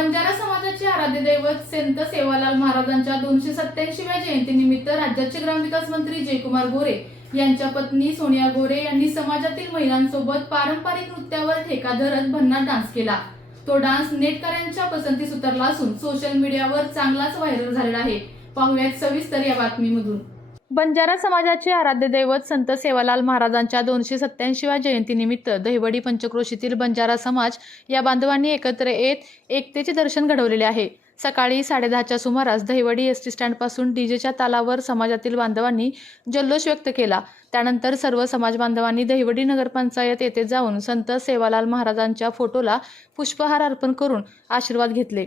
बंजारा समाजाचे आराध्य दैवत संत सेवालाल महाराजांच्या 287व्या जयंतीनिमित्त राज्याचे ग्रामविकास मंत्री जयकुमार गोरे यांच्या पत्नी सोनिया गोरे यांनी समाजातील महिलांसोबत पारंपरिक नृत्यावर ठेका धरत भन्नाट डान्स केला। तो डान्स नेटकऱ्यांच्या पसंतीस उतरला असून सोशल मीडियावर चांगलाच व्हायरल झालेला आहे। पाहूयात सविस्तर या बातमीमधून। बंजारा समाजाचे आराध्य दैवत संत सेवालाल महाराजांच्या 287व्या जयंतीनिमित्त दहिवडी पंचक्रोशीतील बंजारा समाज या बांधवांनी एकत्र येत एकतेचे दर्शन घडवलेले आहे। सकाळी 10:30च्या सुमारास दहिवडी एसटी स्टँडपासून डीजेच्या तालावर समाजातील बांधवांनी जल्लोष व्यक्त केला। त्यानंतर सर्व समाज बांधवांनी दहिवडी नगरपंचायत येथे जाऊन संत सेवालाल महाराजांच्या फोटोला पुष्पहार अर्पण करून आशीर्वाद घेतले।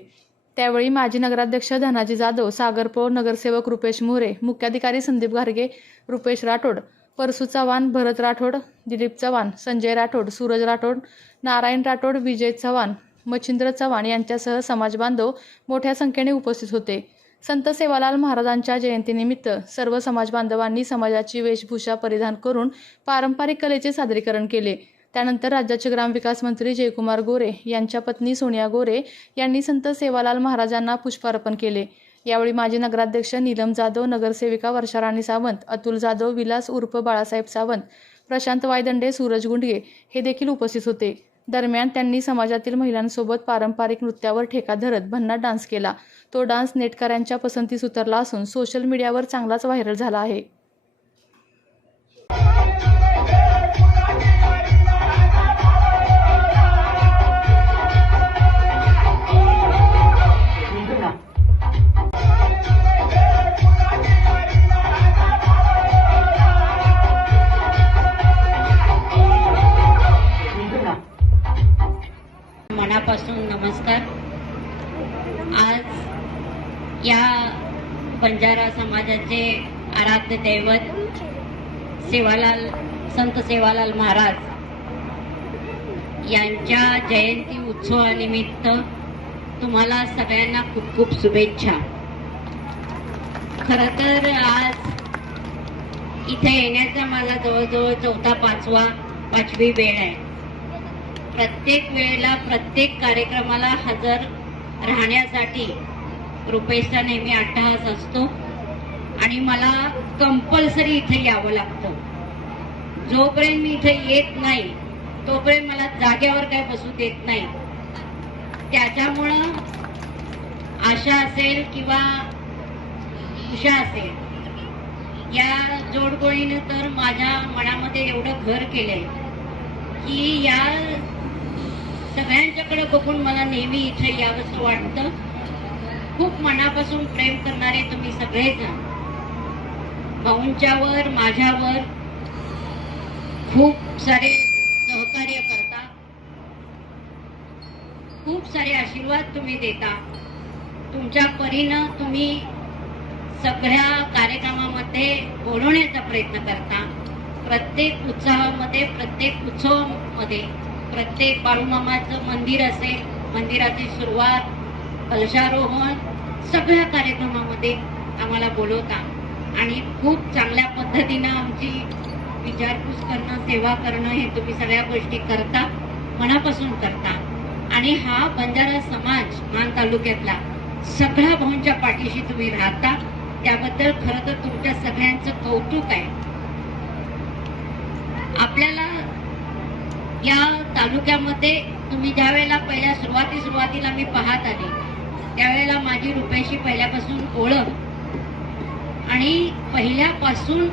त्यावेळी माजी नगराध्यक्ष धनाजी जाधव, सागर पौर, नगरसेवक रुपेश मोरे, मुख्याधिकारी संदीप घारगे, रुपेश राठोड, परसू चव्हाण, भरत राठोड, दिलीप चव्हाण, संजय राठोड, सूरज राठोड, नारायण राठोड, विजय चव्हाण, मच्छिंद्र चव्हाण यांच्यासह समाज बांधव मोठ्या संख्येने उपस्थित होते। संत सेवालाल महाराजांच्या जयंतीनिमित्त सर्व समाज बांधवांनी समाजाची वेशभूषा परिधान करून पारंपरिक कलेचे सादरीकरण केले। त्यानंतर राज्याचे ग्रामविकास मंत्री जयकुमार गोरे यांच्या पत्नी सोनिया गोरे यांनी संत सेवालाल महाराजांना पुष्पार्पण केले। यावेळी माजी नगराध्यक्ष नीलम जाधव, नगरसेविका वर्षा राणी सावंत, अतुल जाधव, विलास उर्फ बाळासाहेब सावंत, प्रशांत वायदंडे, सूरज गुंडगे हे देखील उपस्थित होते। दरम्यान त्यांनी समाजातील महिलांसोबत पारंपरिक नृत्यावर ठेका धरत भन्नाट डान्स केला। तो डान्स नेटकऱ्यांच्या पसंतीस उतरला असून सोशल मीडियावर चांगलाच व्हायरल झाला आहे। मनापासून नमस्कार। आज या बंजारा समाजाचे आराध्य दैवत संत सेवालाल महाराज यांच्या जयंती उत्सवानिमित्त तुम्हाला सगळ्यांना खूप खूप शुभेच्छा। खरं तर आज इथे येण्याचा मला जवळजवळ 4-5वी वेळ आहे। प्रत्येक वेळेला प्रत्येक कार्यक्रमाला हजर राहण्यासाठी रुपेशचा नेहमी अट्टहास असतो आणि मला कंपल्सरी इथे यावं लागतं। जोपर्यंत मी इथे येत नाही तोपर्यंत मला जाग्यावर काय बसू देत नाही। त्याच्यामुळं आशा असेल किंवा उषा असेल, या जोडगोळीनं तर माझ्या मनामध्ये एवढं घर केलंय की या सगळ्यांच्याकडे बघून मला नेहमी इथे यावंसं वाटतं। खूप मनापासून प्रेम करणारे तुम्ही सगळेजण भाऊंच्यावर, माझ्यावर खूप सारे सहकार्य करता, खूप सारे आशीर्वाद तुम्ही देता। तुमच्या परीनं तुम्ही सगळ्या कार्यक्रमामध्ये बोलवण्याचा प्रयत्न करता। प्रत्येक उत्साहामध्ये, प्रत्येक उत्सवामध्ये, प्रत्येक बाळूमामाचं मंदिर असेल, मंदिराची सुरुवात, कलशारोहण, सगळ्या कार्यक्रमामध्ये आम्हाला बोलवता आणि खूप चांगल्या पद्धतीनं आमची विचारपूस करणं, सेवा करणं हे तुम्ही सगळ्या गोष्टी करता, मनापासून करता। आणि हा बंजारा समाज मान तालुक्यातला सगळ्या भाऊंच्या पाठीशी तुम्ही राहता, त्याबद्दल खरं तर तुमच्या सगळ्यांचं कौतुक आहे। आपल्याला या तालुक्यामध्ये तुम्ही ज्या वेळेला पहिल्या सुरुवातीला मी पाहत आले त्यावेळेला माझी रुपेशी पहिल्यापासून ओळख आणि पहिल्यापासून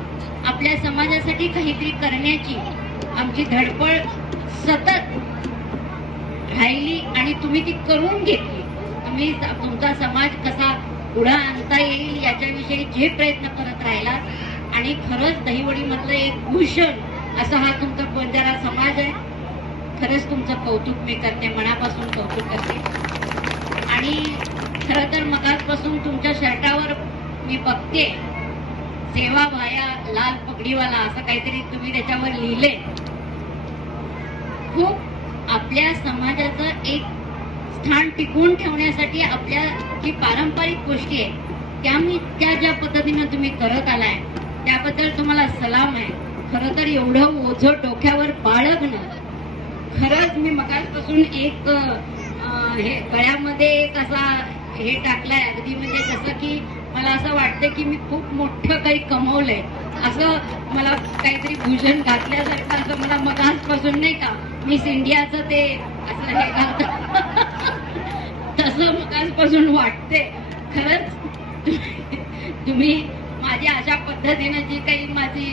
आपल्या समाजासाठी काहीतरी करण्याची आमची धडपड सतत राहिली आणि तुम्ही ती करून घेतली। तुम्ही तुमचा समाज कसा पुढे आणता येईल याच्याविषयी जे प्रयत्न करत राहिला आणि खरंच दहिवडी मधलं एक भूषण असा हा तुमचा बंजारा समाज आहे। खरंच तुमचं कौतुक मी करते, मनापासून कौतुक करते। आणि खरं तर मगाचपासून तुमच्या शर्टावर मी बघते सेवा भाया लाल पगडीवाला असं काहीतरी तुम्ही त्याच्यावर लिहिले। खूप आपल्या समाजाचं एक स्थान टिकवून ठेवण्यासाठी आपल्या जी पारंपरिक गोष्टी आहेत त्या ज्या पद्धतीनं तुम्ही करत आलाय त्याबद्दल तुम्हाला सलाम आहे। खरं तर एवढं ओझं डोक्यावर बाळगणं, खरंच मी मगाचपासून एक हे गळ्यामध्ये एक असा हे टाकलाय, अगदी म्हणजे जसं की मला असं वाटतं की मी खूप मोठं काही कमवलंय असं, मला काहीतरी भूषण घातल्यासारखं असं मला मगासपासून नाही का मिस इंडियाचं ते असं हे घालतं तसं मगासपासून वाटते. खरंच तुम्ही माझ्या अशा पद्धतीनं जी काही माझी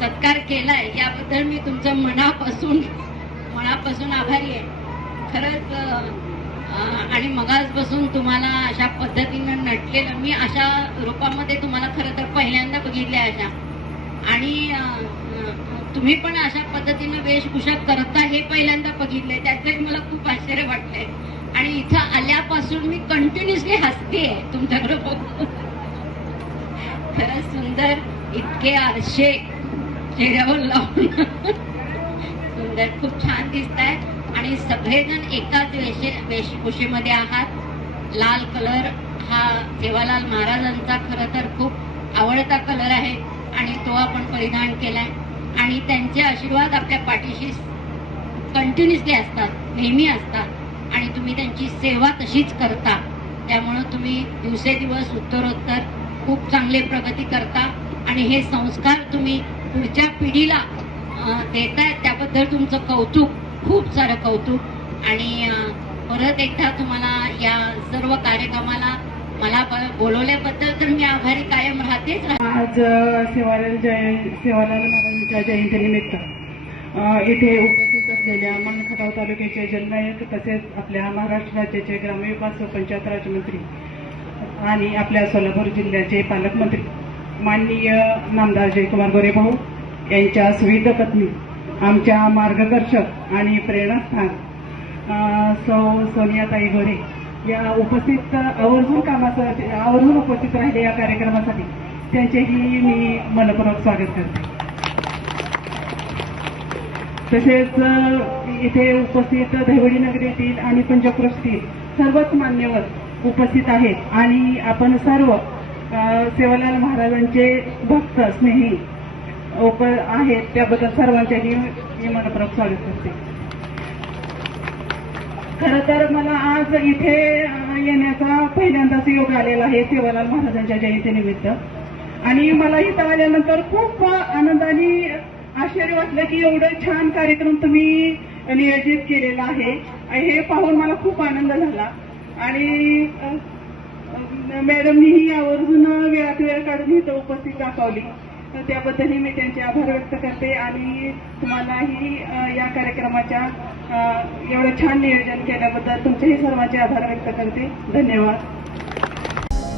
सत्कार केलाय याबद्दल मी तुमचं मनापासून आभारी आहे खरंच. आणि मगासपासून तुम्हाला अशा पद्धतीनं नटलेलं मी अशा रूपामध्ये तुम्हाला खरं तर पहिल्यांदा बघितलंय अशा, आणि तुम्ही पण अशा पद्धतीनं वेशभूषा करता हे पहिल्यांदा बघितलंय, त्याचंही मला खूप आश्चर्य वाटलंय. आणि इथं आल्यापासून मी कंटिन्युअसली हसतेय तुमच्याकडे बघून. खरंच सुंदर, इतके आरशे चेहऱ्यावर लावून सुंदर, खूप छान दिसताय. आणि सगळेजण एकाच वेशभूषेमध्ये आहात. लाल कलर हा सेवालाल महाराजांचा खरं तर खूप आवडता कलर आहे आणि तो आपण परिधान केलाय. आणि त्यांचे आशीर्वाद आपल्या पाठीशी कंटिन्युअसली असतात, नेहमी असतात, आणि तुम्ही त्यांची सेवा तशीच करता. त्यामुळं तुम्ही दिवसेदिवस उत्तरोत्तर खूप चांगले प्रगती करता आणि हे संस्कार तुम्ही पुढच्या पिढीला देताय, त्याबद्दल तुमचं कौतुक, खूप सारं कौतुक. आणि परत एकदा तुम्हाला या सर्व कार्यक्रमाला मला बोलवल्याबद्दल तर मी आभारी कायम राहतेच. आज सेवालाल महाराजांच्या जयंतीनिमित्त इथे उपस्थित असलेल्या मनखटाव तालुक्याचे जननायक तसेच आपल्या महाराष्ट्र राज्याचे ग्रामविकास व पंचायत राज मंत्री आणि आपल्या सोलापूर जिल्ह्याचे पालकमंत्री माननीय नामदार जयकुमार गोरे भाऊ यांच्या सुविध पत्नी, आमच्या मार्गदर्शक आणि प्रेरणास्थान सौ सोनियाताई गोरे या उपस्थित आवर्जून उपस्थित राहिले या कार्यक्रमासाठी, त्यांचेही मी मनपूर्वक स्वागत करते. तसेच इथे उपस्थित दहिवडी नगरीतील आणि पंचक्रोशीतील सर्वच मान्यवर उपस्थित आहेत आणि आपण सर्व सेवालाल महाराजांचे भक्त स्नेही आहेत, त्याबद्दल सर्वांचेही मी मनपूर्वक स्वागत करते. खरं तर मला आज इथे येण्याचा पहिल्यांदाच योग आलेला आहे सेवालाल महाराजांच्या जयंतीनिमित्त, आणि मला इथं आल्यानंतर खूप आनंदाने आश्चर्य वाटलं की एवढं छान कार्यक्रम तुम्ही नियोजित केलेला आहे. हे पाहून मला खूप आनंद झाला आणि मॅडमनीही आवर्जून वेळात वेळ काढून इथं उपस्थित दाखवली, त्याबद्दलही मी त्यांचे आभार व्यक्त करते. आणि तुम्हालाही या कार्यक्रमाच्या एवढं छान नियोजन केल्याबद्दल तुमचेही सर्वांचे आभार व्यक्त करते. धन्यवाद.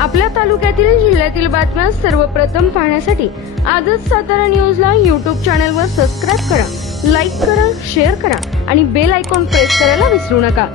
आपल्या तालुक्यातील जिल्ह्यातील बातम्या सर्वप्रथम पाहण्यासाठी आजच सातारा न्यूजला YouTube चॅनलवर सबस्क्राईब करा, लाईक करा, शेअर करा आणि बेल आयकॉन प्रेस करायला विसरू नका.